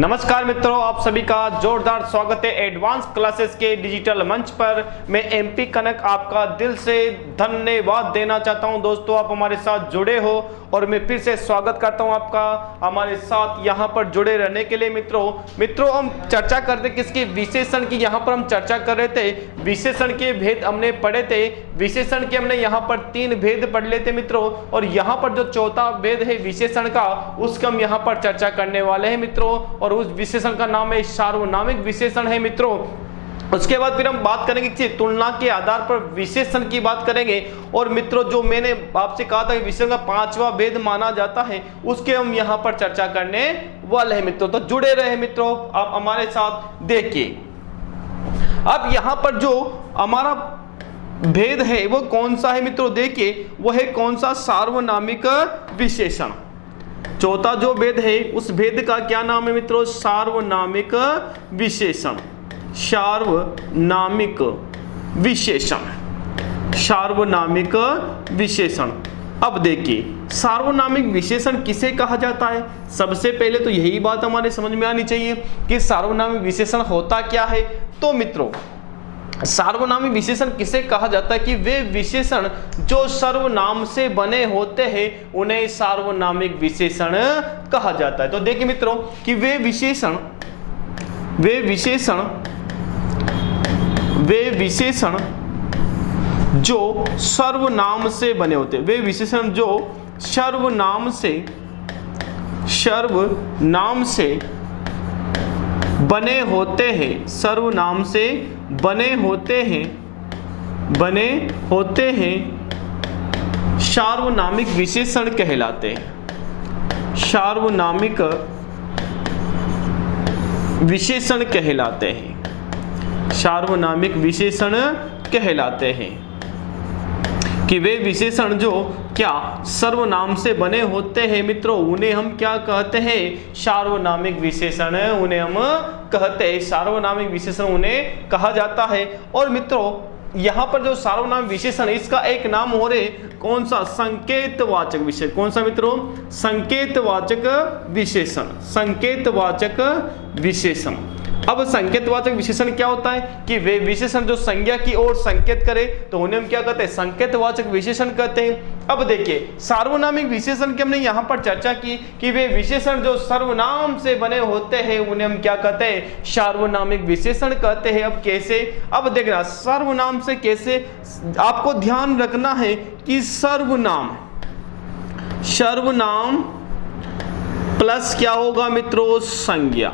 नमस्कार मित्रों, आप सभी का जोरदार स्वागत है एडवांस क्लासेस के डिजिटल मंच पर। मैं एमपी कनक आपका दिल से धन्यवाद देना चाहता हूं। दोस्तों, आप हमारे साथ जुड़े हो और मैं फिर से स्वागत करता हूं आपका हमारे साथ यहां पर जुड़े रहने के लिए। मित्रों हम चर्चा करते किसकी, विशेषण की। यहां पर हम चर्चा कर रहे थे, विशेषण के भेद हमने पढ़े थे। विशेषण के हमने यहां पर 3 भेद पढ़ लेते मित्रों, और यहां पर जो चौथा भेद है विशेषण का, उसका हम यहां पर चर्चा करने वाले हैं मित्रों। और उस विशेषण का नाम है सार्वनामिक विशेषण है मित्रों। उसके बाद फिर हम बात करेंगे कि तुलना के आधार पर विशेषण की बात करेंगे। और मित्रों, जो मैंने आपसे कहा था कि विशेषण का 5वां भेद माना जाता है, उसके हम यहां पर चर्चा करने वाले हैं मित्रों। तो जुड़े रहे मित्रों, आप हमारे साथ देखिए। अब यहां पर जो हमारा भेद है वो कौन सा है मित्रों, देखिए वो है कौन सा, सार्वनामिक विशेषण। चौथा जो भेद है उस भेद का क्या नाम है मित्रों, सार्वनामिक विशेषण। सार्वनामिक विशेषण, सार्वनामिक विशेषण। अब देखिए सार्वनामिक विशेषण किसे कहा जाता है। सबसे पहले तो यही बात हमारे समझ में आनी चाहिए कि सार्वनामिक विशेषण होता क्या है। तो मित्रों, सार्वनामिक विशेषण किसे कहा जाता है कि वे विशेषण जो सर्वनाम से बने होते हैं उन्हें सार्वनामिक विशेषण कहा जाता है। तो देखिए मित्रों कि वे विशेषण जो सर्वनाम से बने होते हैं, वे विशेषण जो सर्वनाम से बने होते हैं, सर्वनाम से बने होते हैं सार्वनामिक विशेषण कहलाते हैं। सार्वनामिक विशेषण कहलाते हैं। सार्वनामिक विशेषण कहलाते हैं कि वे विशेषण जो क्या सर्वनाम से बने होते हैं मित्रों, उन्हें हम क्या कहते हैं, सार्वनामिक विशेषण उन्हें हम कहते हैं। सार्वनामिक विशेषण उन्हें कहा जाता है। और मित्रों यहाँ पर जो सार्वनामिक विशेषण, इसका एक नाम हो रहे कौन सा, संकेतवाचक विशेषण। कौन सा मित्रों, संकेतवाचक विशेषण। संकेतवाचक विशेषण। अब संकेतवाचक विशेषण क्या होता है कि वे विशेषण जो संज्ञा की ओर संकेत करे तो उन्हें हम क्या कहते हैं, संकेतवाचक विशेषण कहते हैं। अब देखिए सार्वनामिक विशेषण की हमने यहाँ पर चर्चा की कि वे विशेषण जो सर्वनाम से बने होते हैं उन्हें हम क्या कहते हैं, सार्वनामिक विशेषण कहते हैं। अब कैसे, अब देखना सर्वनाम से कैसे, आपको ध्यान रखना है कि सर्वनाम प्लस क्या होगा मित्रों, संज्ञा।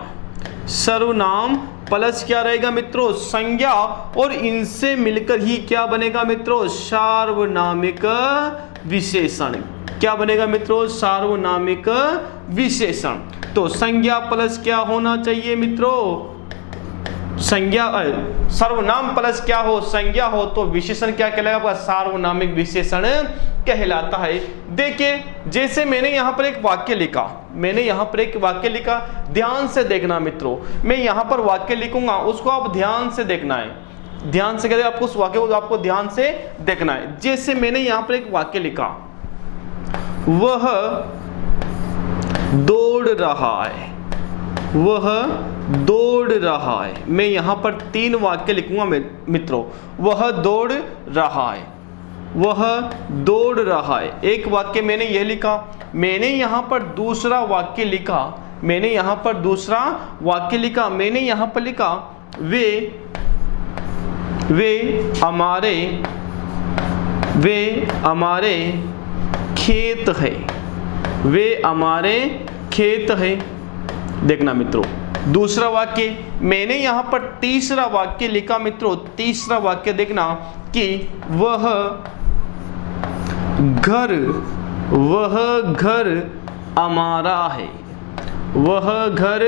सर्वनाम प्लस क्या रहेगा मित्रों, संज्ञा, और इनसे मिलकर ही क्या बनेगा मित्रों, सार्वनामिक विशेषण। क्या बनेगा मित्रों, सार्वनामिक विशेषण। तो संज्ञा प्लस क्या होना चाहिए मित्रों, संज्ञा, सर्वनाम प्लस क्या हो, संज्ञा हो, तो विशेषण क्या कहलाएगा, सार्वनामिक विशेषण कहलाता है। देखिए जैसे मैंने यहाँ पर एक वाक्य लिखा, ध्यान से देखना मित्रों। मैं यहाँ पर वाक्य लिखूंगा, उसको आप ध्यान से देखना है। ध्यान से कहते हैं आपको उस वाक्य को आपको ध्यान से देखना है। जैसे मैंने यहाँ पर एक वाक्य लिखा, वह दौड़ रहा है, वह दौड़ रहा है। मैं यहां पर 3 वाक्य लिखूंगा मित्रों। वह दौड़ रहा है, वह दौड़ रहा है, एक वाक्य मैंने यह लिखा। मैंने यहां पर दूसरा वाक्य लिखा, मैंने यहां पर लिखा, वे हमारे खेत है, वे हमारे खेत है। देखना मित्रों, दूसरा वाक्य मैंने यहां पर तीसरा वाक्य लिखा मित्रों। तीसरा वाक्य देखना कि वह घर हमारा है, वह घर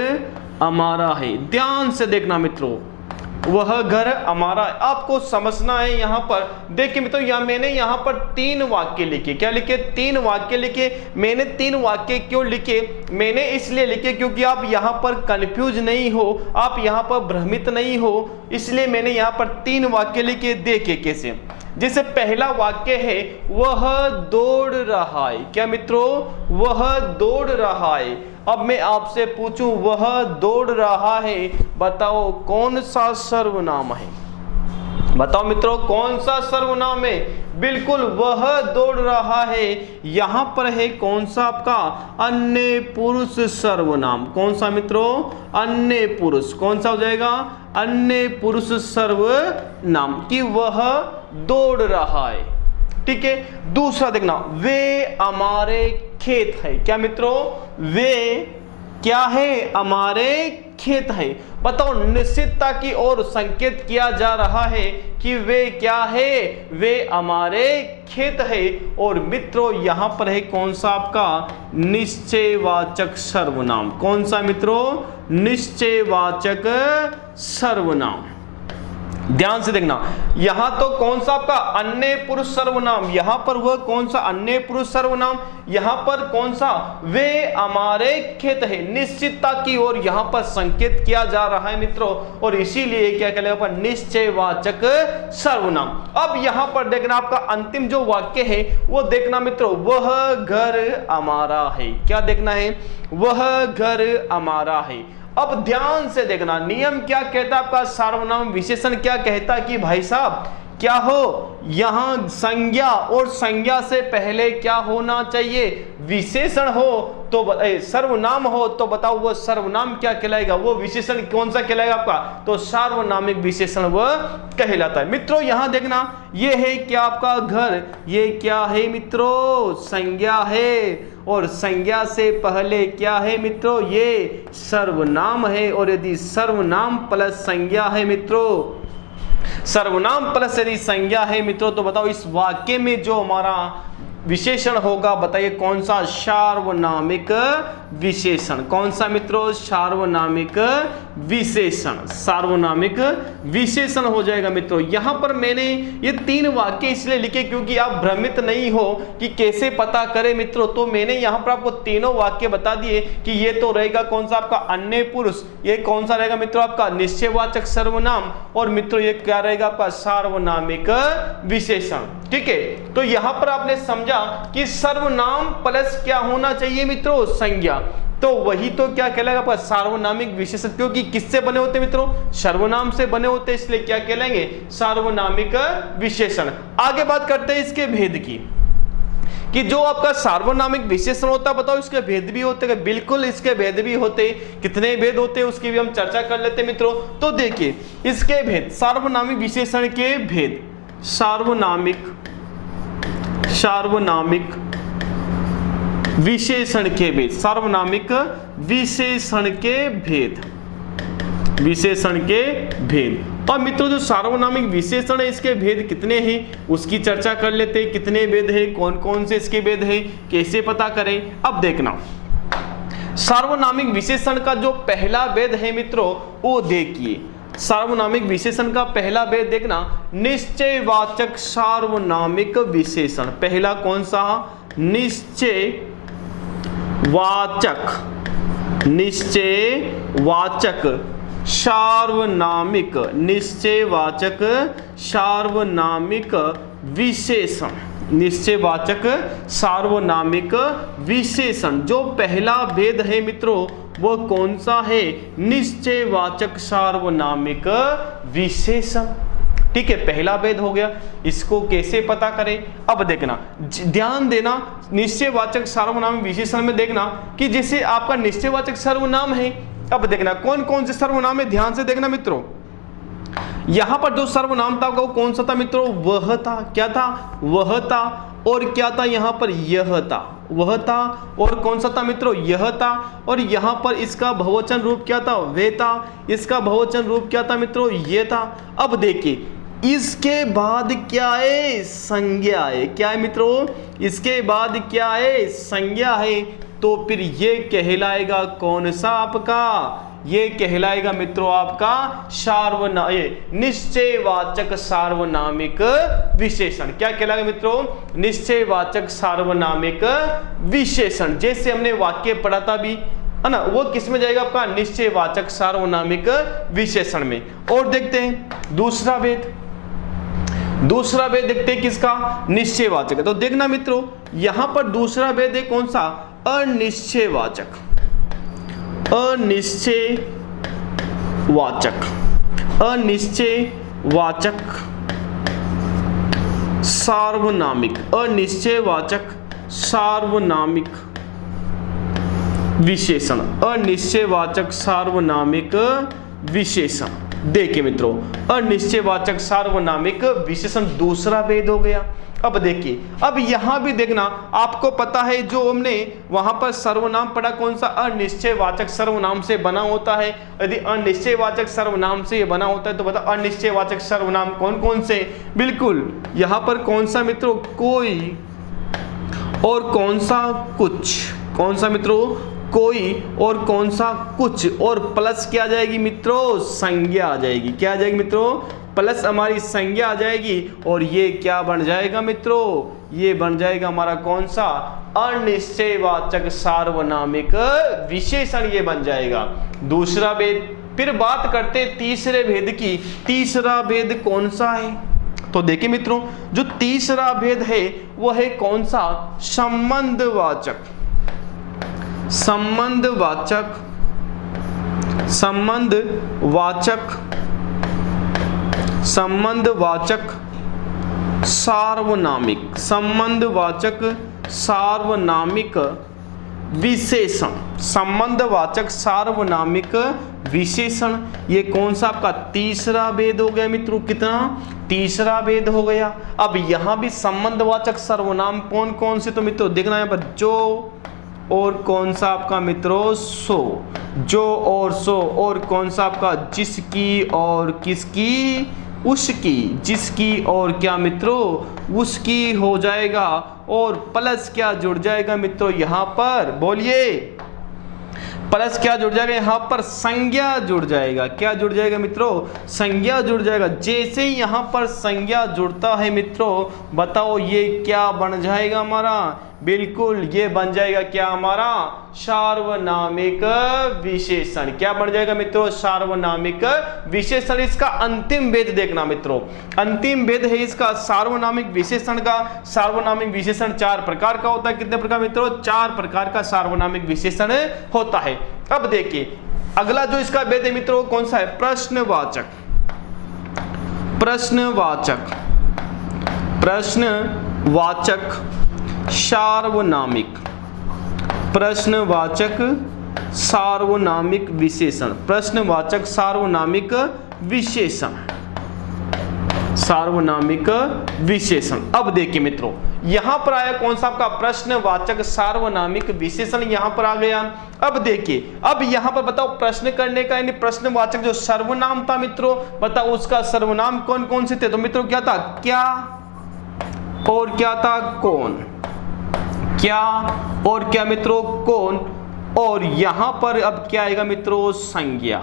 हमारा है। ध्यान से देखना मित्रों, वह घर हमारा, आपको समझना है यहाँ पर। देखिए मित्रों, मैंने यहाँ पर 3 वाक्य लिखे। क्या लिखे, 3 वाक्य लिखे। मैंने 3 वाक्य क्यों लिखे, मैंने इसलिए लिखे क्योंकि आप यहाँ पर कंफ्यूज नहीं हो, आप यहाँ पर भ्रमित नहीं हो, इसलिए मैंने यहाँ पर 3 वाक्य लिखे। देखिए कैसे, जैसे पहला वाक्य है वह दौड़ रहा है, क्या मित्रों, वह दौड़ रहा है। अब मैं आपसे पूछूं वह दौड़ रहा है, बताओ कौन सा सर्वनाम है, बताओ मित्रों कौन सा सर्वनाम है। बिल्कुल वह दौड़ रहा है, यहां पर है कौन सा आपका अन्य पुरुष सर्वनाम, कौन सा मित्रों, अन्य पुरुष, कौन सा हो जाएगा, अन्य पुरुष सर्वनाम कि वह दौड़ रहा है। ठीक है, दूसरा देखना, वे हमारे खेत है, क्या मित्रों, वे क्या है, हमारे खेत है। बताओ निश्चितता की ओर संकेत किया जा रहा है कि वे क्या है, वे हमारे खेत है। और मित्रों यहां पर है कौन सा आपका निश्चयवाचक सर्वनाम, कौन सा मित्रों, निश्चयवाचक सर्वनाम। ध्यान से देखना, यहां तो कौन सा आपका अन्य पुरुष सर्वनाम, यहां पर वह कौन सा अन्य पुरुष सर्वनाम, यहां पर कौन सा, वे हमारे खेत है। निश्चितता की ओर यहां पर संकेत किया जा रहा है मित्रों, और इसीलिए क्या कहलाएगा, निश्चयवाचक सर्वनाम। अब यहां पर देखना आपका अंतिम जो वाक्य है वो देखना मित्रों, वह घर हमारा है, क्या देखना है, वह घर हमारा है। अब ध्यान से देखना, नियम क्या कहता है आपका, सार्वनाम विशेषण क्या कहता है कि भाई साहब क्या हो, यहां संज्ञा और संज्ञा से पहले क्या होना चाहिए, विशेषण हो तो सर्वनाम हो तो बताओ वो सर्वनाम क्या कहलाएगा, वो विशेषण कौन सा कहलाएगा आपका, तो सार्वनामिक विशेषण वह कहलाता है। मित्रों यहां देखना, ये है क्या आपका घर, ये क्या है मित्रों, संज्ञा है, और संज्ञा से पहले क्या है मित्रों, ये सर्वनाम है। और यदि सर्वनाम प्लस संज्ञा है मित्रों, सर्वनाम प्लस यदि संज्ञा है मित्रों, तो बताओ इस वाक्य में जो हमारा विशेषण होगा, बताइए कौन सा, सार्वनामिक विशेषण, कौन सा मित्रों, सार्वनामिक विशेषण, सार्वनामिक विशेषण हो जाएगा मित्रों। यहां पर मैंने ये तीन वाक्य इसलिए लिखे क्योंकि आप भ्रमित नहीं हो कि कैसे पता करें मित्रों, तो मैंने यहां पर आपको तीनों वाक्य बता दिए कि ये तो रहेगा कौन सा आपका अन्य पुरुष, ये कौन सा रहेगा मित्रों आपका निश्चयवाचक सर्वनाम, और मित्रों ये क्या रहेगा आपका सार्वनामिक विशेषण। ठीक है, तो यहां पर आपने समझा कि सर्वनाम प्लस क्या होना चाहिए मित्रों, संज्ञा, तो वही तो क्या कहलाएगा आपका सार्वनामिक विशेषण, क्योंकि किससे बने होते मित्रों, सर्वनाम से बने होते, इसलिए क्या कहलाएंगे, सार्वनामिक विशेषण। आगे बात करते हैं इसके भेद की, कि जो आपका सार्वनामिक विशेषण होता है बताओ इसके भेद भी होते हैं, बिल्कुल इसके भेद भी होते, कितने भेद होते हैं उसकी भी हम चर्चा कर लेते हैं मित्रों। तो देखिए इसके भेद, सार्वनामिक विशेषण के भेद, सार्वनामिक विशेषण के भेद, सार्वनामिक विशेषण के भेद, विशेषण के भेद। अब मित्रों जो सार्वनामिक विशेषण है इसके भेद कितने हैं उसकी चर्चा कर लेते हैं, कितने भेद है, कौन कौन से इसके भेद है, कैसे पता करें। अब देखना सार्वनामिक विशेषण का जो पहला भेद है मित्रों वो देखिए, सार्वनामिक विशेषण का पहला भेद देखना, निश्चयवाचक सार्वनामिक विशेषण। पहला कौन सा, निश्चयवाचक सार्वनामिक, निश्चयवाचक सार्वनामिक विशेषण, निश्चयवाचक सार्वनामिक विशेषण। जो पहला भेद है मित्रों वो कौन सा है, निश्चयवाचक सार्वनामिक विशेषण। ठीक है, पहला भेद हो गया, इसको कैसे पता करें। अब देखना, ध्यान देना, निश्चयवाचक सार्वनामिक विशेषण में देखना कि जैसे आपका निश्चयवाचक सर्वनाम है, अब देखना कौन कौन से सर्वनाम है, ध्यान से देखना मित्रों। यहां पर जो सर्वनाम था वो कौन सा था मित्रों, वह था, क्या था, वह था, और क्या था यहां पर, यह था, वह था, और कौन सा था मित्रों, यह था, और यहां पर इसका बहुवचन रूप क्या था, वे था, इसका बहुवचन रूप क्या था मित्रों, ये था। अब देखिए इसके बाद क्या है, संज्ञा है, क्या है मित्रों, इसके बाद क्या है, संज्ञा है, तो फिर ये कहलाएगा कौन सा आपका, ये कहलाएगा मित्रों आपका निश्चयवाचक सार्वनामिक विशेषण। क्या कहलाएगा मित्रों, निश्चयवाचक सार्वनामिक विशेषण। जैसे हमने वाक्य पढ़ा था भी है ना, वो किस में जाएगा आपका, निश्चयवाचक सार्वनामिक विशेषण में। और देखते हैं दूसरा भेद, दूसरा भेद देखते हैं किसका, निश्चयवाचक। तो देखना मित्रों यहां पर दूसरा भेद है कौन सा, अनिश्चयवाचक। अनिश्चयवाचक, अनिश्चयवाचक सार्वनामिक, अनिश्चयवाचक सार्वनामिक विशेषण, अनिश्चयवाचक सार्वनामिक विशेषण। देखिए मित्रों अनिश्चयवाचक सार्वनामिक विशेषण दूसरा भेद हो गया। अब देखिए, अब यहां भी देखना, आपको पता है जो हमने वहां पर सर्वनाम पढ़ा कौन सा, अनिश्चयवाचक सर्वनाम से बना होता है। यदि अनिश्चयवाचक सर्वनाम से ये बना होता है तो बता अनिश्चयवाचक सर्वनाम कौन कौन से, बिल्कुल यहां पर कौन सा मित्रों, कोई और कौन सा कुछ, कौन सा मित्रों, कोई और कौन सा कुछ, और प्लस क्या आ जाएगी मित्रों, संज्ञा आ जाएगी। क्या आ जाएगी मित्रों, प्लस हमारी संज्ञा आ जाएगी, और ये क्या बन जाएगा मित्रों, ये बन जाएगा हमारा कौन सा, अनिश्चयवाचक सार्वनामिक विशेषण, ये बन जाएगा दूसरा भेद। फिर बात करते तीसरे भेद की। तीसरा भेद कौन सा है, तो देखिए मित्रों जो तीसरा भेद है वो है कौन सा, संबंधवाचक, संबंधवाचक, संबंधवाचक, संबंधवाचक सार्वनामिक, संबंधवाचक सार्वनामिक विशेषण, संबंधवाचक सार्वनामिक विशेषण। ये कौन सा आपका तीसरा भेद हो गया मित्रों, कितना, तीसरा भेद हो गया। अब यहां भी संबंधवाचक सर्वनाम कौन कौन से, तो मित्रों देखना यहां पर जो और कौन सा आपका मित्रों, सो, जो और सो, और कौन सा आपका, जिसकी और किसकी, उसकी, जिसकी और क्या मित्रों, उसकी हो जाएगा, और प्लस क्या जुड़ जाएगा मित्रों यहां पर, बोलिए, प्लस क्या जुड़ जाएगा यहां पर, संज्ञा जुड़ जाएगा। क्या जुड़ जाएगा मित्रों, संज्ञा जुड़ जाएगा। जैसे ही यहां पर संज्ञा जुड़ता है मित्रों, बताओ ये क्या बन जाएगा हमारा, बिल्कुल ये बन जाएगा क्या हमारा, सार्वनामिक विशेषण। क्या बन जाएगा मित्रों, सार्वनामिक विशेषण। इसका अंतिम भेद देखना मित्रों, अंतिम भेद है इसका सार्वनामिक विशेषण का। सार्वनामिक विशेषण चार प्रकार का होता है। कितने प्रकार मित्रों, चार प्रकार का सार्वनामिक विशेषण होता है। अब देखिए अगला जो इसका भेद है मित्रों कौन सा है, प्रश्नवाचक, प्रश्नवाचक, प्रश्नवाचक सार्वनामिक, प्रश्नवाचक सार्वनामिक विशेषण, प्रश्नवाचक सार्वनामिक विशेषण, सार्वनामिक विशेषण। अब देखिए मित्रों यहां पर आया कौन सा आपका, प्रश्नवाचक सार्वनामिक विशेषण यहां पर आ गया। अब देखिए, अब यहां पर बताओ प्रश्न करने का यानी प्रश्नवाचक जो सर्वनाम था मित्रों, बताओ उसका सर्वनाम कौन कौन से थे, तो मित्रों क्या था, क्या और क्या था, कौन, क्या और क्या मित्रों, कौन, और यहां पर अब क्या आएगा मित्रों, संज्ञा,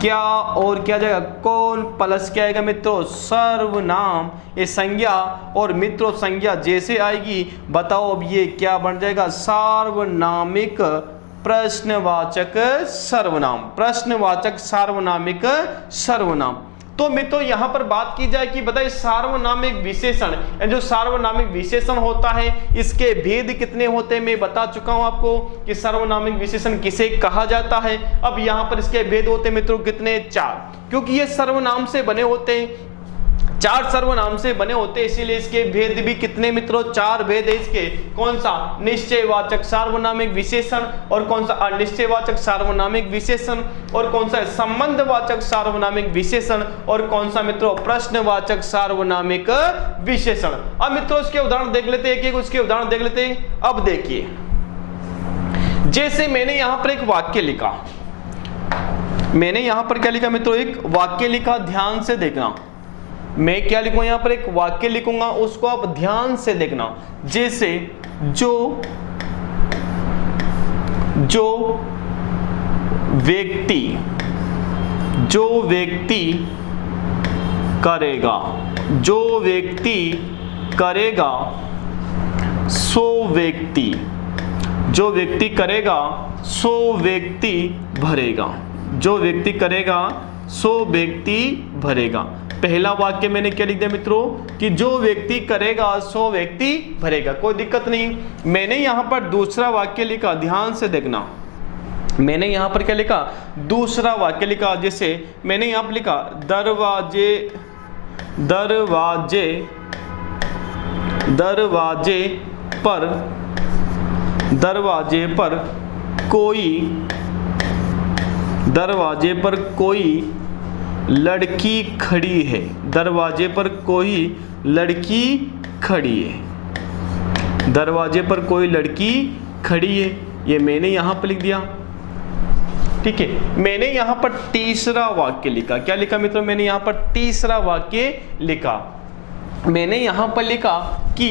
क्या और क्या जाएगा, कौन प्लस क्या आएगा मित्रों, सर्वनाम, ये संज्ञा, और मित्रों संज्ञा जैसे आएगी बताओ अब ये क्या बन जाएगा, सार्वनामिक प्रश्नवाचक सर्वनाम, प्रश्नवाचक सार्वनामिक सर्वनाम। तो मित्रों यहां पर बात की जाए कि बताइए सार्वनामिक विशेषण, जो सार्वनामिक विशेषण होता है इसके भेद कितने होते हैं, मैं बता चुका हूं आपको कि सार्वनामिक विशेषण किसे कहा जाता है। अब यहां पर इसके भेद होते हैं मित्रों कितने, चार, क्योंकि ये सर्वनाम से बने होते हैं, चार सर्वनाम से बने होते हैं, इसीलिए इसके भेद भी कितने मित्रों, चार भेद है इसके। कौन सा, निश्चयवाचक सार्वनामिक विशेषण, और कौन सा अनिश्चयवाचक सार्वनामिक विशेषण, और कौन सा संबंधवाचक सार्वनामिक विशेषण, और कौन सा मित्रों प्रश्नवाचक सार्वनामिक विशेषण। अब मित्रों इसके उदाहरण देख लेते हैं, एक एक उसके उदाहरण देख लेते हैं। अब देखिए जैसे मैंने यहां पर एक वाक्य लिखा, मैंने यहां पर क्या लिखा मित्रों, एक वाक्य लिखा, ध्यान से देखना, मैं क्या लिखूंगा यहां पर एक वाक्य लिखूंगा, उसको आप ध्यान से देखना। जैसे जो व्यक्ति करेगा, जो व्यक्ति करेगा सो व्यक्ति, जो व्यक्ति करेगा सो व्यक्ति भरेगा, जो व्यक्ति करेगा सो व्यक्ति भरेगा। पहला वाक्य मैंने क्या लिख दिया मित्रों कि जो व्यक्ति करेगा सो व्यक्ति भरेगा, कोई दिक्कत नहीं। मैंने यहां पर दूसरा वाक्य लिखा, ध्यान से देखना, मैंने यहां पर क्या लिखा, दूसरा वाक्य लिखा। जैसे मैंने यहां पर लिखा दरवाजे दरवाजे दरवाजे पर दरवाजे पर कोई लड़की खड़ी है, दरवाजे पर कोई लड़की खड़ी है, दरवाजे पर कोई लड़की खड़ी है, ये मैंने यहां पर लिख दिया। ठीक है, मैंने यहां पर तीसरा वाक्य लिखा, क्या लिखा मित्रों, मैंने यहां पर तीसरा वाक्य लिखा। मैंने यहां पर लिखा कि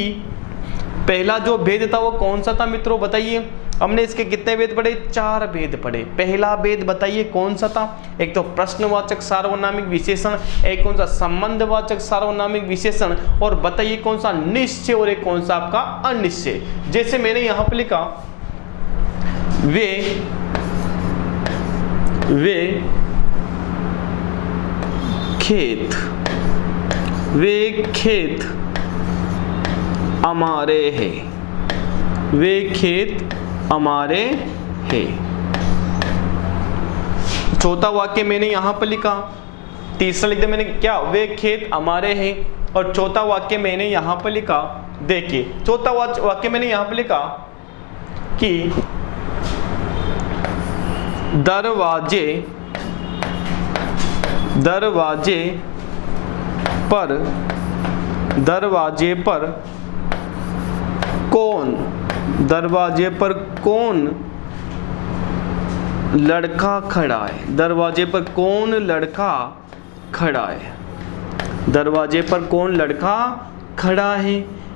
पहला जो भेद था वो कौन सा था मित्रों, बताइए। हमने इसके कितने भेद पढ़े, 4 भेद पढ़े। पहला भेद बताइए कौन सा था, एक तो प्रश्नवाचक सार्वनामिक विशेषण, एक कौन सा संबंधवाचक सार्वनामिक विशेषण, और बताइए कौन सा निश्चय और एक कौन सा आपका अनिश्चय। जैसे मैंने यहां पर लिखा वे खेत हमारे हैं, वे खेत हमारे हैं। चौथा वाक्य मैंने यहां पर लिखा, तीसरा लिख दिया मैंने क्या, वे खेत हमारे हैं, और चौथा वाक्य मैंने यहां पर लिखा, देखिए चौथा वाक्य मैंने यहां पर लिखा कि दरवाजे पर कौन लड़का खड़ा है, दरवाजे पर कौन लड़का खड़ा है, दरवाजे पर कौन लड़का खड़ा है,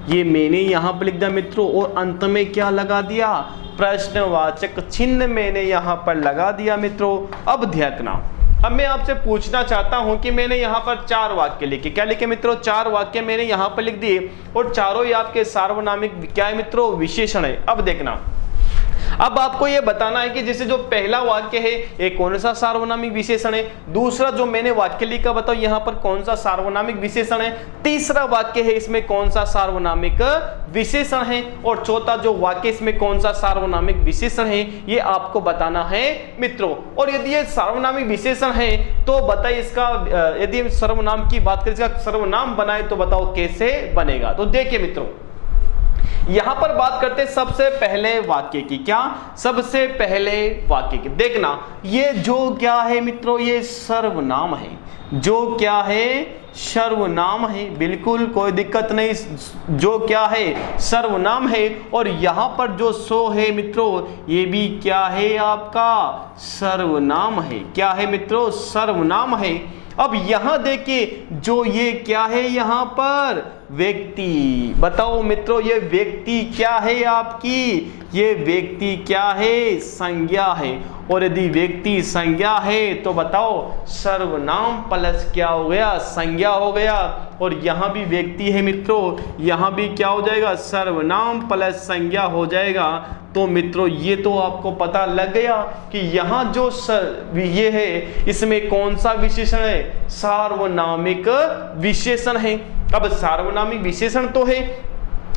ये मैंने यहां पर लिख दिया मित्रों। और अंत में क्या लगा दिया, प्रश्नवाचक चिन्ह मैंने यहां पर लगा दिया मित्रों। अब ध्यान रखना, अब मैं आपसे पूछना चाहता हूं कि मैंने यहां पर 4 वाक्य लिखे, क्या लिखे मित्रों, 4 वाक्य मैंने यहां पर लिख दिए, और चारों ही आपके सार्वनामिक क्या है मित्रों, विशेषण है। अब देखना, अब आपको यह बताना है कि जैसे जो पहला वाक्य है ये कौन सा सार्वनामिक विशेषण है, दूसरा जो मैंने वाक्य लिखा बताओ यहां पर कौन सा सार्वनामिक विशेषण है, तीसरा वाक्य है इसमें कौन सा सार्वनामिक विशेषण है, और चौथा जो वाक्य इसमें कौन सा सार्वनामिक विशेषण है, ये आपको बताना है मित्रों। और यदि ये सार्वनामिक विशेषण है तो बताइए इसका, यदि सर्वनाम की बात करें, इसका सर्वनाम बनाए तो बताओ कैसे बनेगा। तो देखिए मित्रों, यहां पर बात करते हैं सबसे पहले वाक्य की, क्या, सबसे पहले वाक्य की। देखना, ये जो क्या है मित्रों, ये सर्वनाम है, जो क्या है, सर्वनाम है, बिल्कुल कोई दिक्कत नहीं, जो क्या है, सर्वनाम है। और यहां पर जो सो है मित्रों, ये भी क्या है, आपका सर्वनाम है, क्या है मित्रों, सर्वनाम है। अब यहां देखिए, जो ये क्या है, यहां पर व्यक्ति, बताओ मित्रों ये व्यक्ति क्या है आपकी, ये व्यक्ति क्या है, संज्ञा है। और यदि व्यक्ति संज्ञा है तो बताओ सर्वनाम प्लस क्या हो गया, संज्ञा हो गया। और यहां भी व्यक्ति है मित्रों, यहां भी क्या हो जाएगा, सर्वनाम प्लस संज्ञा हो जाएगा। तो मित्रों ये तो आपको पता लग गया कि यहां जो ये है इसमें कौन सा विशेषण है, सार्वनामिक विशेषण है। अब सार्वनामिक विशेषण तो है,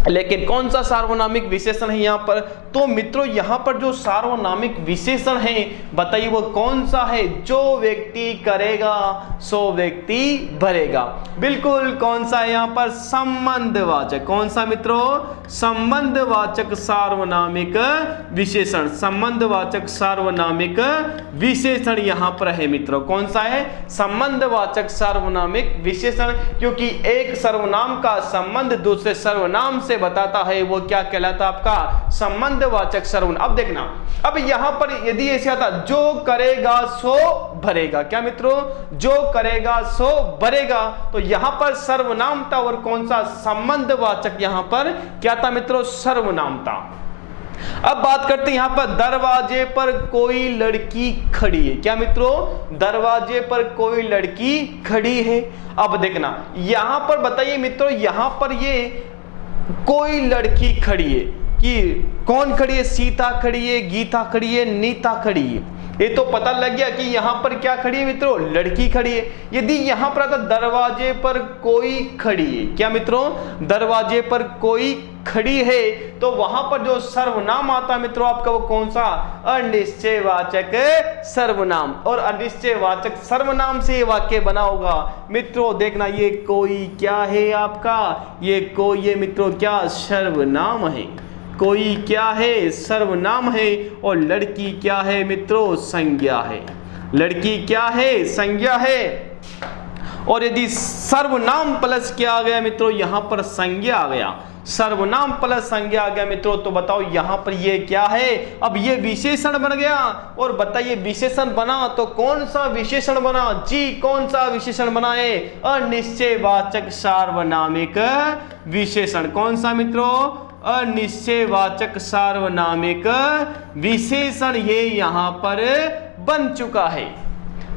लेकिन कौन सा सार्वनामिक विशेषण है यहां पर, तो मित्रों यहां पर जो सार्वनामिक विशेषण है बताइए वो कौन सा है, जो व्यक्ति करेगा सो व्यक्ति भरेगा। बिल्कुल कौन सा है यहां पर, संबंधवाचक, कौन सा मित्रों, संबंधवाचक सार्वनामिक विशेषण, संबंधवाचक सार्वनामिक विशेषण यहां पर है मित्रों। कौन सा है, संबंधवाचक सार्वनामिक विशेषण, क्योंकि एक सर्वनाम का संबंध दूसरे सर्वनाम से बताता है, वो क्या कहलाता आपका, संबंधवाचक सर्वनाम। अब देखना, अब यहां पर यदि ऐसे आता जो करेगा सो भरेगा, क्या मित्रों, जो करेगा सो भरेगा, तो यहां पर सर्वनाम था और कौन सा, संबंधवाचक यहां पर क्या था मित्रों, सर्वनाम था। अब बात करते हैं यहां पर दरवाजे पर कोई लड़की खड़ी है, क्या मित्रों, दरवाजे पर कोई लड़की खड़ी है। अब देखना यहां पर बताइए मित्रों, यहां पर ये कोई लड़की खड़ी है कि कौन खड़ी है, सीता खड़ी है, गीता खड़ी है, नीता खड़ी है। ये तो पता लग गया कि यहाँ पर क्या खड़ी है मित्रों, लड़की खड़ी है। यदि यहाँ पर आता दरवाजे पर कोई खड़ी है, क्या मित्रों, दरवाजे पर कोई खड़ी है, तो वहां पर जो सर्वनाम आता है मित्रों आपका वो कौन सा, अनिश्चयवाचक सर्वनाम। और अनिश्चयवाचक सर्वनाम से ये वाक्य बना होगा मित्रों। देखना ये कोई क्या है आपका, ये कोई है मित्रों क्या, सर्वनाम है। कोई क्या है, सर्वनाम है। और लड़की क्या है मित्रों, संज्ञा है। लड़की क्या है, संज्ञा है। और यदि सर्वनाम प्लस क्या आ गया मित्रों, यहां पर संज्ञा आ गया, सर्वनाम प्लस संज्ञा आ गया मित्रों, तो बताओ यहां पर ये क्या है, अब ये विशेषण बन गया। और बताइए विशेषण बना तो कौन सा विशेषण बना जी, कौन सा विशेषण बना है, अनिश्चयवाचक सार्वनामिक विशेषण। कौन सा मित्रों, अनिश्चयवाचक सार्वनामिक विशेषण ये यहां पर बन चुका है।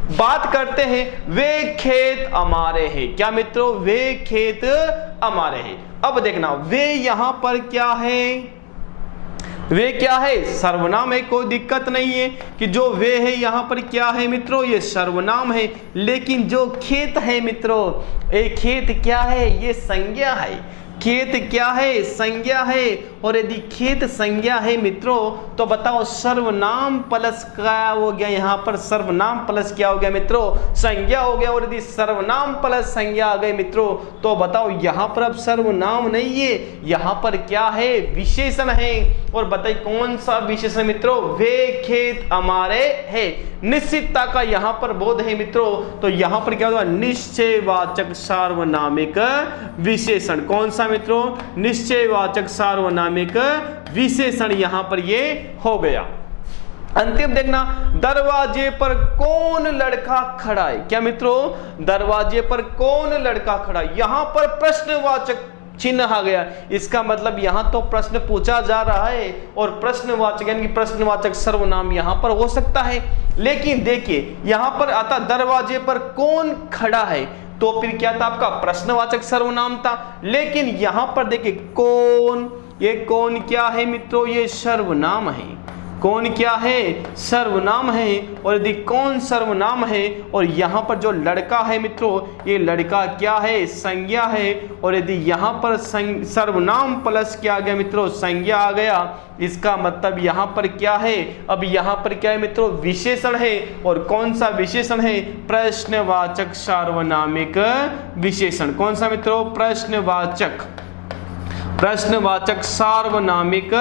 बात करते हैं वे खेत हमारे हैं, क्या मित्रों, वे खेत हमारे हैं। अब देखना वे यहां पर क्या है, वे क्या है, सर्वनाम है, कोई दिक्कत नहीं है कि जो वे है यहां पर क्या है मित्रों, ये सर्वनाम है। लेकिन जो खेत है मित्रों, ये खेत क्या है, ये संज्ञा है। खेत क्या है, संज्ञा है। और यदि खेत संज्ञा है मित्रों, तो बताओ सर्वनाम प्लस क्या हो गया, यहां पर सर्वनाम प्लस क्या हो गया मित्रों, संज्ञा हो गया। और यदि सर्वनाम प्लस संज्ञा आ गई मित्रों, तो बताओ यहां पर अब सर्वनाम नहीं है, यहां पर क्या है, विशेषण है। और बताइए कौन सा विशेषण मित्रों, वे खेत हमारे है। निश्चितता का यहां पर बोध है मित्रों, तो यहां पर क्या होगा, निश्चयवाचक सार्वनामिक विशेषण। कौन सा मित्रों, निश्चयवाचक सार्वनामिक विशेषण यहां पर ये हो गया। अंतिम देखना, दरवाजे पर कौन लड़का खड़ा है, क्या मित्रों, दरवाजे पर कौन लड़का खड़ा है। यहां पर प्रश्नवाचक चिन्ह आ गया, इसका मतलब यहां तो प्रश्न पूछा जा रहा है और प्रश्नवाचक यानी कि प्रश्नवाचक सर्वनाम यहां पर हो सकता है। लेकिन देखिए यहां पर आता दरवाजे पर कौन खड़ा है, तो फिर क्या था आपका, प्रश्नवाचक सर्वनाम था। लेकिन यहां पर देखिए कौन, ये कौन क्या है मित्रों, ये सर्वनाम है। कौन क्या है, सर्वनाम है। और यदि कौन सर्वनाम है और यहां पर जो लड़का है मित्रों, ये लड़का क्या है, संज्ञा है। और यदि यहां पर सर्वनाम प्लस क्या आ गया मित्रों, संज्ञा आ गया, इसका मतलब यहां पर क्या है, अब यहां पर क्या है मित्रों, विशेषण है। और कौन सा विशेषण है, प्रश्नवाचक सार्वनामिक विशेषण। कौन सा मित्रों, प्रश्नवाचक सार्वनामिक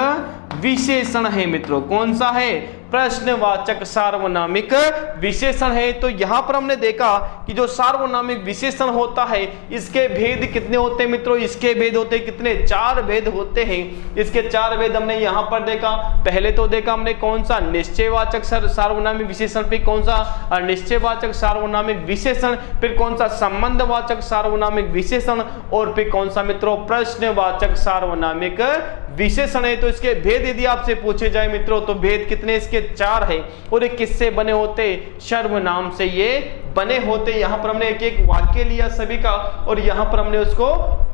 विशेषण है मित्रों। कौन सा है, प्रश्नवाचक सार्वनामिक विशेषण है। तो यहां पर हमने देखा कि जो सार्वनामिक विशेषण होता है, इसके भेद कितने होते हैं मित्रों, इसके भेद होते हैं कितने, 4 भेद होते हैं। इसके 4 भेद हमने यहां पर देखा। पहले तो देखा हमने कौन सा, निश्चयवाचक सार्वनामिक विशेषण, फिर कौन सा, अनिश्चयवाचक सार्वनामिक विशेषण, फिर कौन सा, संबंधवाचक सार्वनामिक विशेषण, और फिर कौन सा मित्रों, प्रश्नवाचक सार्वनामिक विशेषण है। तो इसके भेद यदि आपसे पूछे जाए मित्रों, तो भेद कितने, इसके 4 है। और ये किससे बने होते, सर्वनाम से ये बने होते। यहां पर हमने एक एक वाक्य लिया सभी का, और यहां पर हमने उसको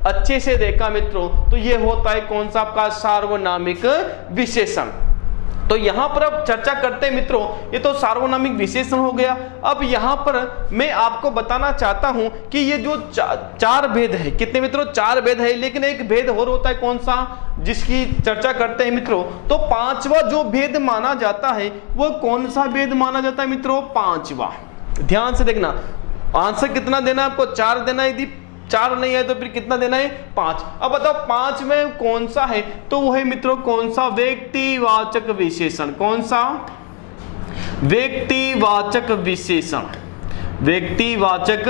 अच्छे से देखा मित्रों। तो ये होता है कौन सा आपका, सार्वनामिक विशेषण। तो यहां पर अब चर्चा करते हैं मित्रों, ये तो सार्वनामिक विशेषण हो गया। अब यहां पर मैं आपको बताना चाहता हूं कि ये जो 4 भेद है, कितने मित्रों, 4 भेद है। लेकिन एक भेद और होता है कौन सा, जिसकी चर्चा करते हैं मित्रों। तो 5वां जो भेद माना जाता है, वो कौन सा भेद माना जाता है मित्रों, 5वां। ध्यान से देखना, आंसर कितना देना है आपको, 4 देना है। यदि 4 नहीं है तो फिर कितना देना है, 5। अब बताओ 5 में कौन सा है, तो वो है मित्रों कौन सा, व्यक्तिवाचक विशेषण। कौन सा, व्यक्तिवाचक विशेषण। व्यक्तिवाचक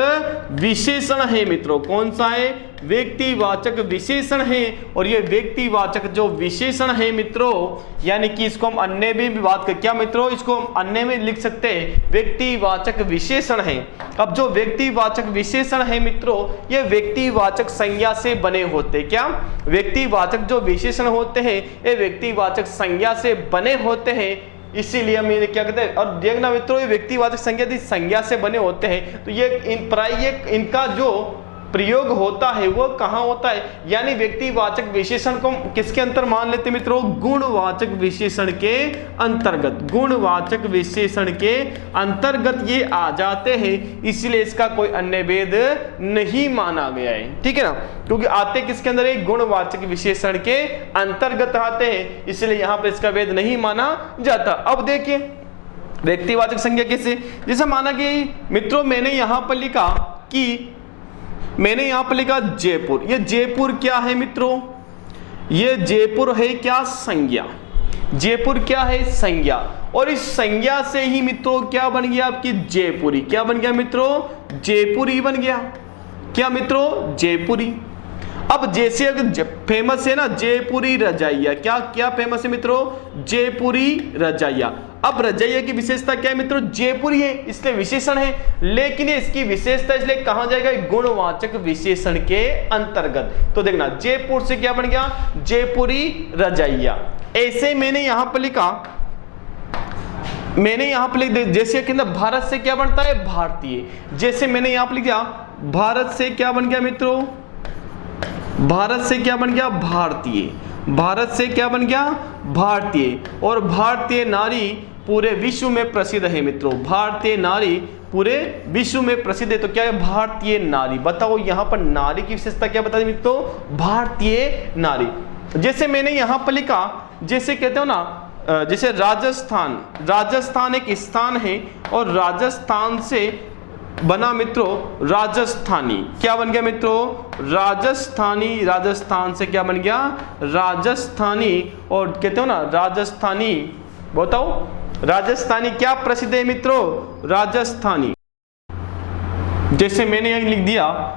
विशेषण है मित्रों। कौन सा है, व्यक्तिवाचक विशेषण है। और ये व्यक्तिवाचक जो विशेषण है मित्रों, यानी कि इसको हम अन्य में भी बात करें, क्या मित्रों, इसको हम अन्य में लिख सकते हैं, व्यक्तिवाचक विशेषण है। अब जो व्यक्तिवाचक विशेषण है मित्रों, ये व्यक्तिवाचक संज्ञा से बने होते। क्या, व्यक्तिवाचक जो विशेषण होते हैं, ये व्यक्तिवाचक संज्ञा से बने होते हैं। इसीलिए हम ये क्या कहते हैं, और देखना मित्रों, ये व्यक्तिवाचक संज्ञा से बने होते हैं। तो ये इनका जो प्रयोग होता है वो कहाँ होता है, यानी व्यक्तिवाचक विशेषण को किसके अंतर मान लेते मित्रों, गुणवाचक विशेषण के अंतर्गत, गुणवाचक विशेषण के अंतर्गत ये आ जाते हैं, इसलिए इसका कोई अन्य भेद नहीं माना गया है, ठीक है ना, क्योंकि आते किसके अंदर है, गुणवाचक विशेषण के अंतर्गत आते हैं, इसलिए यहां पर इसका भेद नहीं माना जाता। अब देखिए व्यक्तिवाचक संज्ञा कैसे, जैसे माना कि मित्रों मैंने यहां पर लिखा कि जयपुर, ये जयपुर क्या है मित्रों, ये जयपुर है क्या, संज्ञा, जयपुर क्या है, संज्ञा, और इस संज्ञा से ही मित्रों क्या बन गया आपकी जयपुरी, क्या बन गया मित्रों, जयपुरी बन गया, क्या मित्रों, जयपुरी। अब जैसे अगर फेमस है ना जयपुरी रजाइया, क्या क्या फेमस है मित्रों, जयपुरी रजाइया। अब रजाइया की विशेषता क्या है मित्रों, जयपुरी है, इसलिए विशेषण है, लेकिन इसकी विशेषता इसलिए कहां जाएगा, गुणवाचक विशेषण के अंतर्गत। तो देखना जयपुर से क्या बन गया, जयपुरी रजाइया। ऐसे मैंने यहां पर लिखा, जैसे कि भारत से क्या बनता है, भारतीय, जैसे मैंने यहां पर लिखा भारत से क्या बन गया मित्रों, भारत से क्या बन गया, भारतीय, भारत से क्या बन गया, भारतीय, और भारतीय नारी पूरे विश्व में प्रसिद्ध है मित्रों, भारतीय नारी पूरे विश्व में प्रसिद्ध है, तो क्या है, भारतीय नारी। बताओ यहाँ पर नारी की विशेषता क्या बता दी मित्रों, भारतीय नारी। जैसे मैंने यहाँ पर लिखा, जैसे कहते हो ना, जैसे राजस्थान, राजस्थान एक स्थान है और राजस्थान से बना मित्रों राजस्थानी, क्या बन गया मित्रों, राजस्थानी, राजस्थान से क्या बन गया, राजस्थानी, और कहते हो ना राजस्थानी, बताओ राजस्थानी क्या प्रसिद्ध है मित्रों, राजस्थानी। जैसे मैंने यहां लिख दिया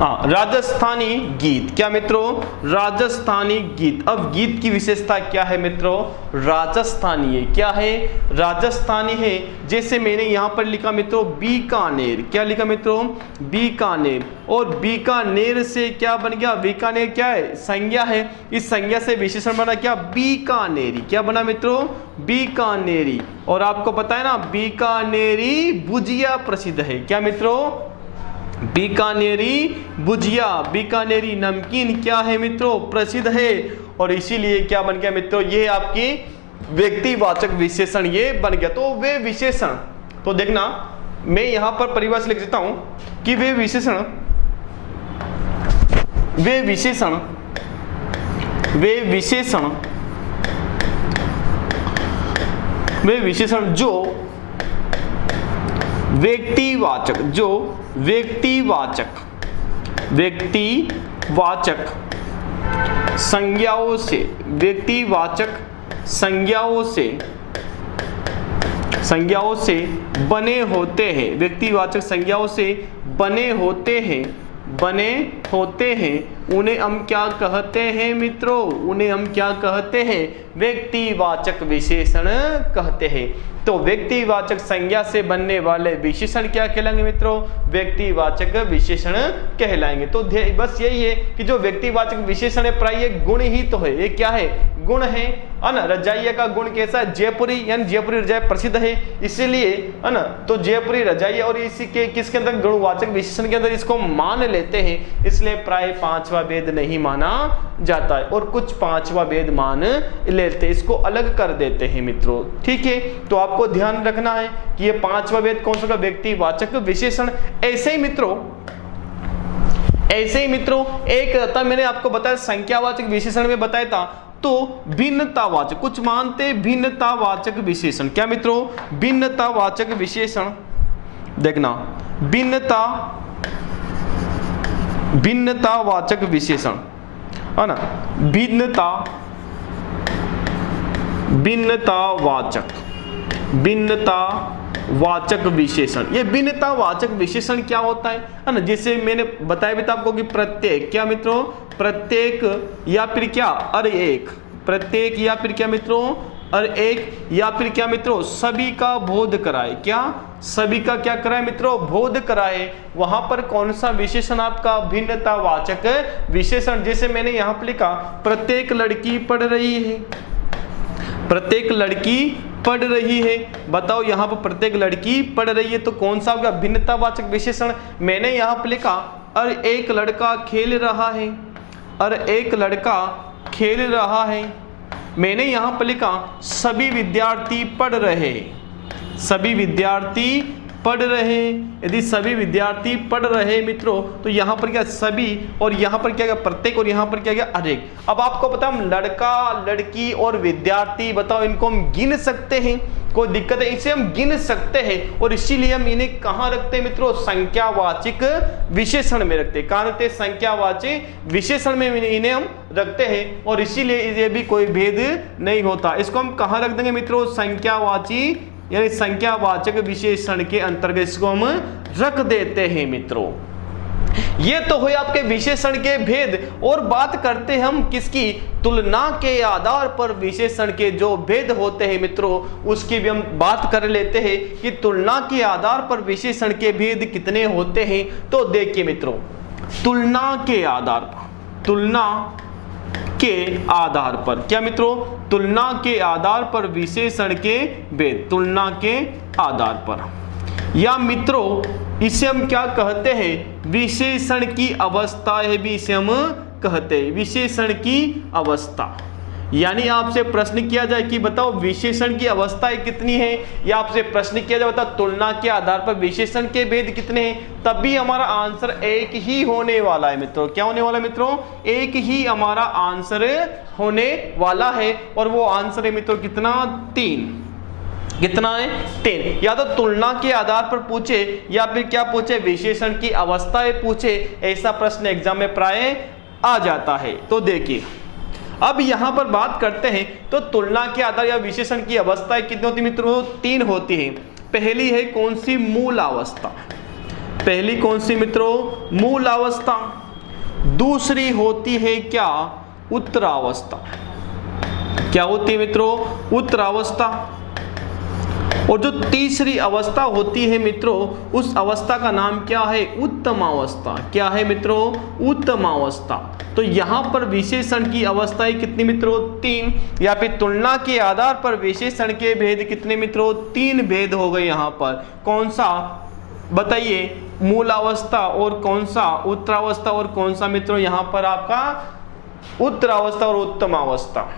राजस्थानी गीत, क्या मित्रों, राजस्थानी गीत। अब गीत की विशेषता क्या है मित्रों, राजस्थानी है, क्या है, राजस्थानी है। जैसे मैंने यहां पर लिखा मित्रों बीकानेर, क्या लिखा मित्रों, बीकानेर, और बीकानेर से क्या बन गया, बीकानेर क्या है, संज्ञा है, इस संज्ञा से विशेषण बना क्या, बीकानेरी, क्या बना मित्रों, बीकानेरी। और आपको पता है ना बीकानेरी भुजिया प्रसिद्ध है, क्या मित्रों, बीकानेरी भुजिया, बीकानेरी नमकीन क्या है मित्रों, प्रसिद्ध है। और इसीलिए क्या बन गया मित्रों, ये आपकी व्यक्तिवाचक विशेषण ये बन गया। तो वे विशेषण, तो देखना मैं यहां पर परिभाषा लिख देता हूं कि वे विशेषण जो व्यक्तिवाचक संज्ञाओं से, बने होते हैं, व्यक्तिवाचक संज्ञाओं से बने होते हैं, उन्हें हम क्या कहते हैं मित्रों, उन्हें हम क्या कहते हैं, व्यक्तिवाचक विशेषण कहते हैं। तो व्यक्तिवाचक संज्ञा से बनने वाले विशेषण क्या कहलाएंगे मित्रों, व्यक्तिवाचक विशेषण कहलाएंगे। तो बस यही है कि जो व्यक्तिवाचक विशेषण है प्राय ये गुण ही तो है, ये क्या है, गुण है ना। रजाइया का गुण कैसा है, जयपुरी, यानी जयपुरी रजाई प्रसिद्ध है, इसीलिए है ना, तो जयपुरी रजाई, और इसी के किसके अंदर, गुणवाचक विशेषण के अंदर इसको मान लेते हैं, इसलिए प्राय पांचवा भेद नहीं माना जाता है, और कुछ पांचवा भेद मान लेते हैं, इसको अलग कर देते हैं मित्रों, ठीक है। तो आपको ध्यान रखना है कि ये पांचवा भेद कौन सा, व्यक्तिवाचक विशेषण। ऐसे ही मित्रों एक रहता, मैंने आपको बताया संख्यावाचक विशेषण में बताया था, तो भिन्नतावाचक, कुछ मानते भिन्नतावाचक विशेषण, क्या मित्रों, भिन्नतावाचक विशेषण। देखना भिन्नतावाचक विशेषण है ना, भिन्नतावाचक विशेषण। ये भिन्नतावाचक विशेषण क्या होता है ना, जैसे मैंने बताया भी था आपको कि प्रत्येक, क्या मित्रों, प्रत्येक या फिर क्या, अरे एक, प्रत्येक या फिर क्या मित्रों, और एक, या फिर क्या मित्रों, सभी का बोध कराए, क्या, सभी का क्या कराए मित्रों, बोध कराए। वहां पर कौन सा विशेषण आपका, भिन्नतावाचक विशेषण। जैसे मैंने यहां पर लिखा प्रत्येक लड़की पढ़ रही है, प्रत्येक लड़की पढ़ रही है। बताओ यहां पर प्रत्येक लड़की पढ़ रही है, तो कौन सा होगा, भिन्नतावाचक विशेषण। मैंने यहां पर लिखा और एक लड़का खेल रहा है, और एक लड़का खेल रहा है। मैंने यहाँ पर लिखा सभी विद्यार्थी पढ़ रहे, सभी विद्यार्थी पढ़ रहे। यदि सभी विद्यार्थी पढ़ रहे मित्रों तो यहाँ पर क्या सभी, और यहाँ पर क्या गया प्रत्येक, और यहाँ पर क्या गया अनेक। अब आपको पता हम लड़का, लड़की और विद्यार्थी, बताओ इनको हम गिन सकते हैं? कोई दिक्कत है? इसे हम गिन सकते हैं, और इसीलिए हम इन्हें कहाँ रखते हैं मित्रों? संख्यावाचक विशेषण में रखते हैं। कहाँ रखते हैं? संख्यावाचक विशेषण में इन्हें हम रखते हैं, और इसीलिए ये भी कोई भेद नहीं होता। इसको हम कहाँ रख देंगे मित्रों? संख्यावाची यानी संख्यावाचक विशेषण के अंतर्गत इसको हम रख देते हैं मित्रों। ये तो हुए आपके विशेषण के भेद, और बात करते हैं हम किसकी? तुलना के आधार पर विशेषण के जो भेद होते हैं मित्रों, उसकी भी हम बात कर लेते हैं कि तुलना के आधार पर विशेषण के भेद कितने होते हैं। तो देखिए मित्रों, तुलना के आधार पर, तुलना के आधार पर क्या मित्रों? तुलना के आधार पर विशेषण के भेद, तुलना के आधार पर, या मित्रों इसे हम क्या कहते हैं? विशेषण की अवस्था है, भी इसे हम कहते हैं विशेषण की अवस्था। यानी आपसे प्रश्न किया जाए कि बताओ विशेषण की अवस्थाएं कितनी है, या आपसे प्रश्न किया जाए बताओ तुलना के आधार पर विशेषण के भेद कितने हैं, तब भी हमारा आंसर एक ही होने वाला है मित्रों। क्या होने वाला है मित्रों? एक ही हमारा आंसर होने वाला है, और वो आंसर है मित्रों कितना? 3। कितना है? 10। या तो तुलना के आधार पर पूछे, या फिर क्या पूछे? विशेषण की अवस्थाएं पूछे। ऐसा प्रश्न एग्जाम में प्राय आ जाता है। तो देखिए अब यहां पर बात करते हैं, तो तुलना के आधार या विशेषण की अवस्थाएं कितनी होती मित्रों? 3 होती है। पहली है कौन सी? मूल अवस्था। पहली कौन सी मित्रों? मूल अवस्था। दूसरी होती है क्या? उत्तरावस्था। क्या होती है मित्रों? उत्तरावस्था। और जो तीसरी अवस्था होती है मित्रों, उस अवस्था का नाम क्या है? उत्तमावस्था। क्या है मित्रों? उत्तमावस्था। तो यहां पर विशेषण की अवस्थाएं कितनी मित्रों? 3। या फिर तुलना के आधार पर विशेषण के भेद कितने मित्रों? 3 भेद हो गए। यहां पर कौन सा बताइए? मूल अवस्था, और कौन सा? उत्तरावस्था, और कौन सा मित्रों? यहां पर आपका उत्तरावस्था और उत्तमावस्था।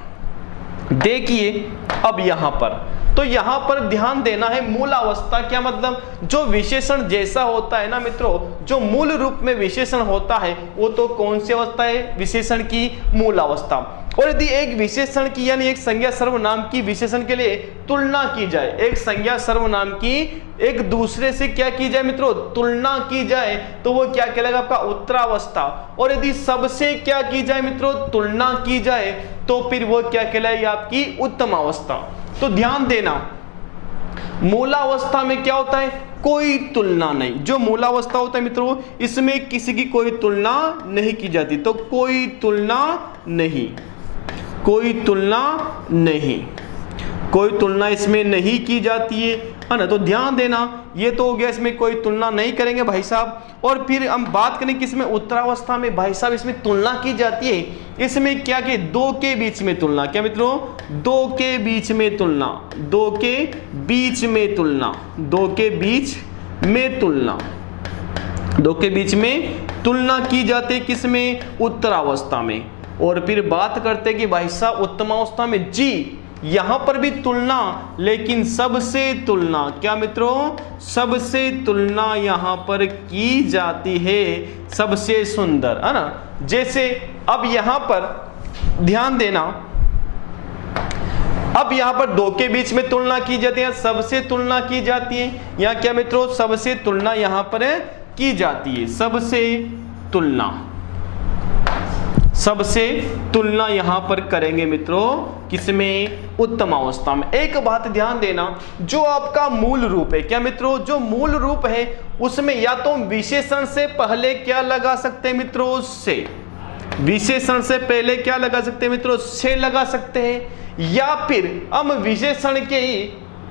देखिए अब यहां पर, तो यहां पर ध्यान देना है मूल अवस्था क्या मतलब? जो विशेषण जैसा होता है ना मित्रों, जो मूल रूप में विशेषण होता है वो तो कौन सी अवस्था है? विशेषण की मूल अवस्था। और यदि एक विशेषण की यानी एक संज्ञा सर्वनाम की विशेषण के लिए तुलना की जाए, एक संज्ञा सर्वनाम की एक दूसरे से क्या की जाए मित्रों? तुलना की जाए, तो वो क्या कहलाएगा? आपका उत्तरावस्था। और यदि सबसे क्या की जाए मित्रों? तुलना की जाए, तो फिर वो क्या कहलाएगी? आपकी उत्तमावस्था। तो ध्यान देना, मूलावस्था में क्या होता है? कोई तुलना नहीं। जो मूलावस्था होता है मित्रों, इसमें किसी की कोई तुलना नहीं की जाती। तो कोई तुलना नहीं, कोई तुलना नहीं, कोई तुलना इसमें नहीं की जाती है ना। तो ध्यान देना, ये तो हो गया, इसमें कोई तुलना नहीं करेंगे भाई साहब। और फिर हम बात करें किसमें? उत्तरावस्था में भाई साहब इसमें तुलना की जाती है। इसमें क्या कि 2 के बीच में तुलना। क्या मित्रों? 2 के बीच में तुलना, 2 के बीच में तुलना, 2 के बीच में तुलना, 2 के बीच में तुलना की जाती है। किसमें? उत्तरावस्था में। और फिर बात करते कि भाई साहब उत्तमावस्था में, जी यहां पर भी तुलना, लेकिन सबसे तुलना। क्या मित्रों? सबसे तुलना यहां पर की जाती है, सबसे सुंदर, है ना। जैसे अब यहां पर ध्यान देना, अब यहां पर 2 के बीच में तुलना की जाती है, सबसे तुलना की जाती है। या क्या मित्रों? सबसे तुलना यहां पर की जाती है, सबसे तुलना, सबसे तुलना यहां पर करेंगे मित्रों। किसमें? उत्तमावस्था में। एक बात ध्यान देना, जो आपका मूल रूप है, क्या मित्रों? जो मूल रूप है उसमें या तो विशेषण से पहले क्या लगा सकते हैं मित्रों? से। विशेषण से पहले क्या लगा सकते हैं मित्रों? से लगा सकते हैं। या फिर हम विशेषण के ही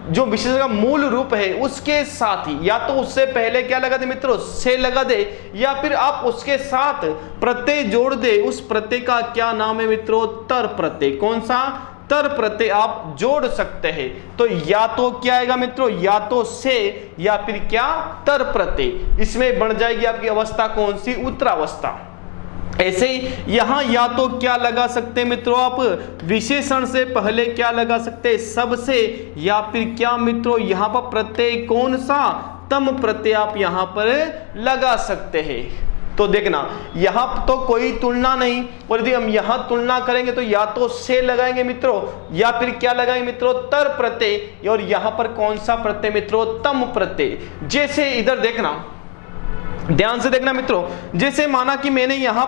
जो विशेषण का मूल रूप है उसके साथ ही, या तो उससे पहले क्या लगा दे मित्रों? से लगा दे, या फिर आप उसके साथ प्रत्यय जोड़ दे। उस प्रत्यय का क्या नाम है मित्रों? तर प्रत्यय। कौन सा? तर प्रत्यय आप जोड़ सकते हैं। तो या तो क्या आएगा मित्रों, या तो से या फिर क्या तर प्रत्यय। इसमें बन जाएगी आपकी अवस्था कौन सी, उत्तरावस्था। ऐसे ही यहां या तो क्या लगा सकते हैं मित्रों आप, विशेषण से पहले क्या लगा सकते हैं, सब से, या फिर क्या मित्रों यहां पर प्रत्यय कौन सा, तम प्रत्यय आप यहां पर लगा सकते हैं। तो देखना यहां तो कोई तुलना नहीं, और यदि हम यहां तुलना करेंगे तो या तो से लगाएंगे मित्रों, या फिर क्या लगाएंगे मित्रों, तर प्रत्यय, और यहां पर कौन सा प्रत्यय मित्रों, तम प्रत्यय। जैसे इधर देखना, ध्यान से देखना मित्रों, जैसे माना कि मैंने यहां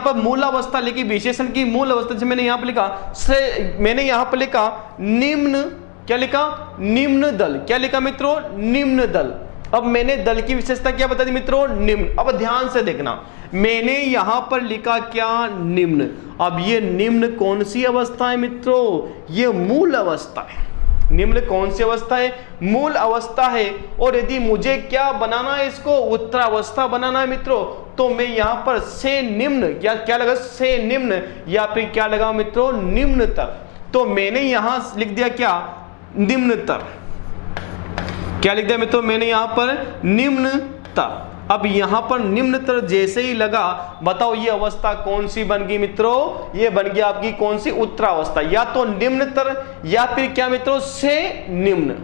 पर मूल अवस्था लिखी, विशेषण की मूल अवस्था से मैंने यहां पर लिखा से, मैंने यहां पर लिखा निम्न, क्या लिखा, निम्न दल। क्या लिखा मित्रों, निम्न दल। अब मैंने दल की विशेषता क्या बता दी मित्रों, निम्न। अब ध्यान से देखना, मैंने यहां पर लिखा क्या, निम्न। अब ये निम्न कौन सी अवस्था है मित्रों, ये मूल अवस्था है। निम्न कौन सी अवस्था है, मूल अवस्था है। और यदि मुझे क्या बनाना है, इसको उत्तरावस्था बनाना है मित्रों, तो मैं यहां पर से निम्न, या क्या लगा, से निम्न, या फिर क्या लगा मित्रों, निम्नतर। तो मैंने यहां लिख दिया क्या, निम्नतर। क्या लिख दिया मित्रों, मैंने यहां पर निम्नतर। अब यहां पर निम्नतर जैसे ही लगा, बताओ ये अवस्था कौन सी बन गई मित्रों, ये बन गई आपकी कौन सी, उत्तरावस्था। या तो निम्नतर या फिर क्या मित्रों, से निम्न,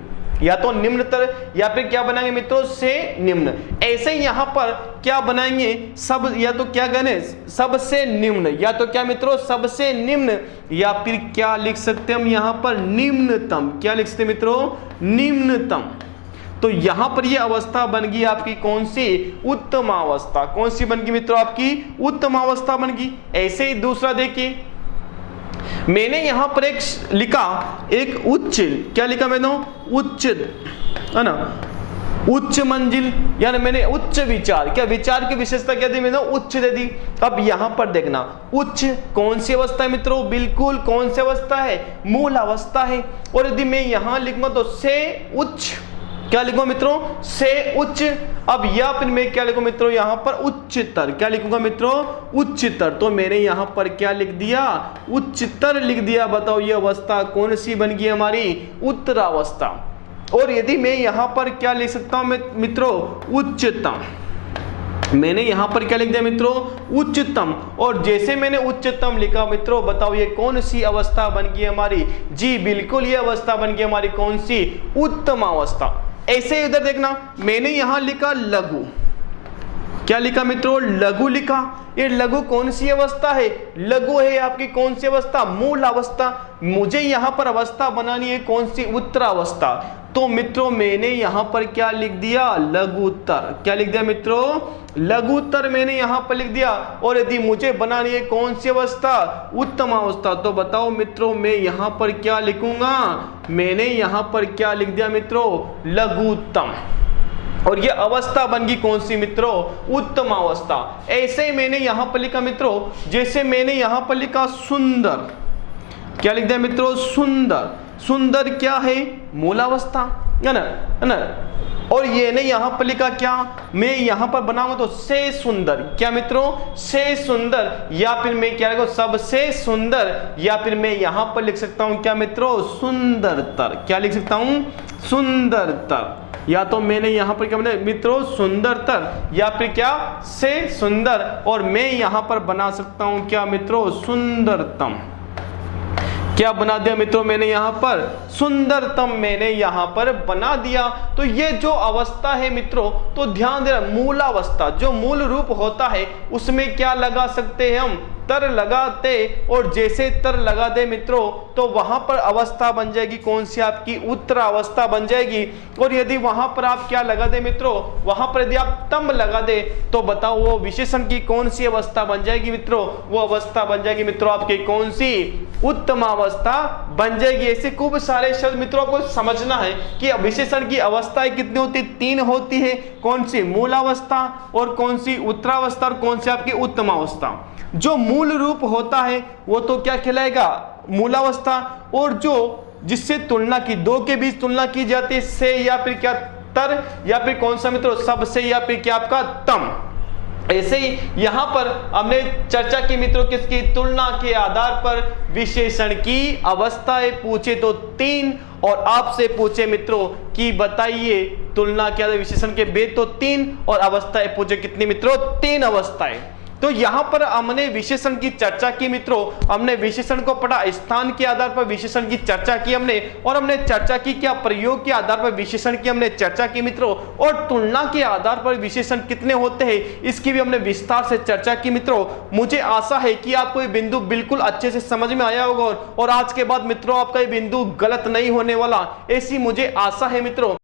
या तो निम्नतर या फिर क्या बनाएंगे मित्रों, से निम्न। ऐसे ही यहां पर क्या बनाएंगे, सब, या तो क्या कहने, सबसे निम्न, या तो क्या मित्रों, सबसे निम्न, या फिर क्या लिख सकते हैं हम यहां पर, निम्नतम। क्या लिख सकते मित्रों, निम्नतम। तो यहां पर ये अवस्था बन गई आपकी कौन सी, उत्तम अवस्था। कौन सी बन गई मित्रों, आपकी उत्तम अवस्था बन गई। ऐसे ही दूसरा देखिए, मैंने यहां पर एक लिखा, एक उच्च, क्या लिखा मैंने, उच्च, है ना, उच्च मंजिल, यानी मैंने उच्च विचार, क्या विचार की विशेषता क्या दी मैंने, उच्च दे दी। अब यहां पर देखना, उच्च कौन सी अवस्था है मित्रों, बिल्कुल कौन सी अवस्था है, मूल अवस्था है। और यदि मैं यहां लिखूंगा तो से उच्च, क्या लिखूंगा मित्रों, से उच्च। अब या फिर मैं क्या लिखूं मित्रों, यहां पर उच्चतर। क्या लिखूंगा मित्रों, उच्चतर। तो मैंने यहां पर क्या लिख दिया, उच्चतर लिख दिया। बताओ ये अवस्था कौन सी बन गई हमारी, उत्तरावस्था। और यदि मैं यहां पर क्या लिख सकता हूं मित्रों, उच्चतम। मैंने यहां पर क्या लिख दिया मित्रों, उच्चतम। और जैसे मैंने उच्चतम लिखा मित्रों, बताओ ये कौन सी अवस्था बन गई हमारी, जी बिल्कुल ये अवस्था बन गई हमारी कौन सी, उत्तम अवस्था। ऐसे इधर देखना, मैंने यहां लिखा लघु। क्या लिखा मित्रों, लघु लिखा। ये लघु कौन सी अवस्था है, लघु है आपकी कौन सी अवस्था, मूल अवस्था। मुझे यहां पर अवस्था बनानी है कौन सी, उत्तरावस्था। तो मित्रों मैंने यहां पर क्या लिख दिया, लघुत्तर। क्या लिख दिया मित्रों, लघुत्तर मैंने यहां पर लिख दिया। और यदि मुझे बनानी है कौन सी अवस्था, उत्तम अवस्था, तो बताओ मित्रों मैं यहां पर क्या लिखूंगा, मैंने यहां पर क्या लिख दिया मित्रों, लघुत्तम। और ये अवस्था बन गई कौन सी मित्रों, उत्तम अवस्था। ऐसे ही मैंने यहां पर लिखा मित्रों, जैसे मैंने यहां पर लिखा सुंदर। क्या लिख दिया मित्रों, सुंदर। सुंदर क्या है, मूलावस्था, है ना। और ये ने यहां पर लिखा क्या, मैं यहां पर बनाऊंगा तो से सुंदर। क्या मित्रों, से सुंदर। या फिर मैं क्या लिखूं, सबसे सुंदर। या फिर मैं यहां पर लिख सकता हूं क्या मित्रों, सुंदरतर। क्या लिख सकता हूं, सुंदरतर। या तो मैंने यहां पर क्या बना मित्रों, सुंदरतर, या फिर क्या, से सुंदर। और मैं यहां पर बना सकता हूं क्या मित्रों, सुंदरतम। क्या बना दिया मित्रों मैंने यहां पर, सुंदरतम मैंने यहां पर बना दिया। तो ये जो अवस्था है मित्रों, तो ध्यान देना, मूलावस्था जो मूल रूप होता है उसमें क्या लगा सकते हैं हम, तर लगाते। और जैसे तर लगा दे मित्रों, तो वहां पर अवस्था बन जाएगी कौन सी आपकी, उत्तरावस्था बन जाएगी। और यदि वहां पर आप क्या लगा दे मित्रों, वहां पर यदि आप तम लगा दे, तो बताओ वो विशेषण की कौन सी अवस्था बन जाएगी मित्रों, वो अवस्था बन जाएगी मित्रों आपकी कौन सी, उत्तम अवस्था बन जाएगी। ऐसे खूब सारे शब्द मित्रों को समझना है कि विशेषण की अवस्थाएं कितनी होती, तीन होती है। कौन सी, मूलावस्था, और कौन सी, उत्तरावस्था, और कौन सी आपकी उत्तम अवस्था। जो मूल रूप होता है वो तो क्या कहलाएगा, मूलावस्था। और जो जिससे तुलना की, दो के बीच तुलना की जाती है, से या फिर क्या, तर, या फिर कौन सा मित्रों, सबसे, या फिर क्या आपका तम। ऐसे ही यहां पर हमने चर्चा की मित्रों किसकी, तुलना के आधार पर विशेषण की अवस्थाएं पूछे तो 3 और आपसे पूछे मित्रों कि बताइए तुलना के आधार विशेषण के भेद तो 3 और अवस्थाएं पूछे कितनी मित्रों, 3 अवस्थाएं। तो यहां पर हमने विशेषण की चर्चा की मित्रों, हमने विशेषण को पढ़ा, स्थान के आधार पर विशेषण की चर्चा की हमने, और हमने चर्चा की क्या प्रयोग के आधार पर विशेषण की हमने चर्चा की मित्रों, और तुलना के आधार पर विशेषण कितने होते हैं इसकी भी हमने विस्तार से चर्चा की मित्रों। मुझे आशा है कि आपको ये बिंदु बिल्कुल अच्छे से समझ में आया होगा और आज के बाद मित्रों आपका ये बिंदु गलत नहीं होने वाला, ऐसी मुझे आशा है मित्रों।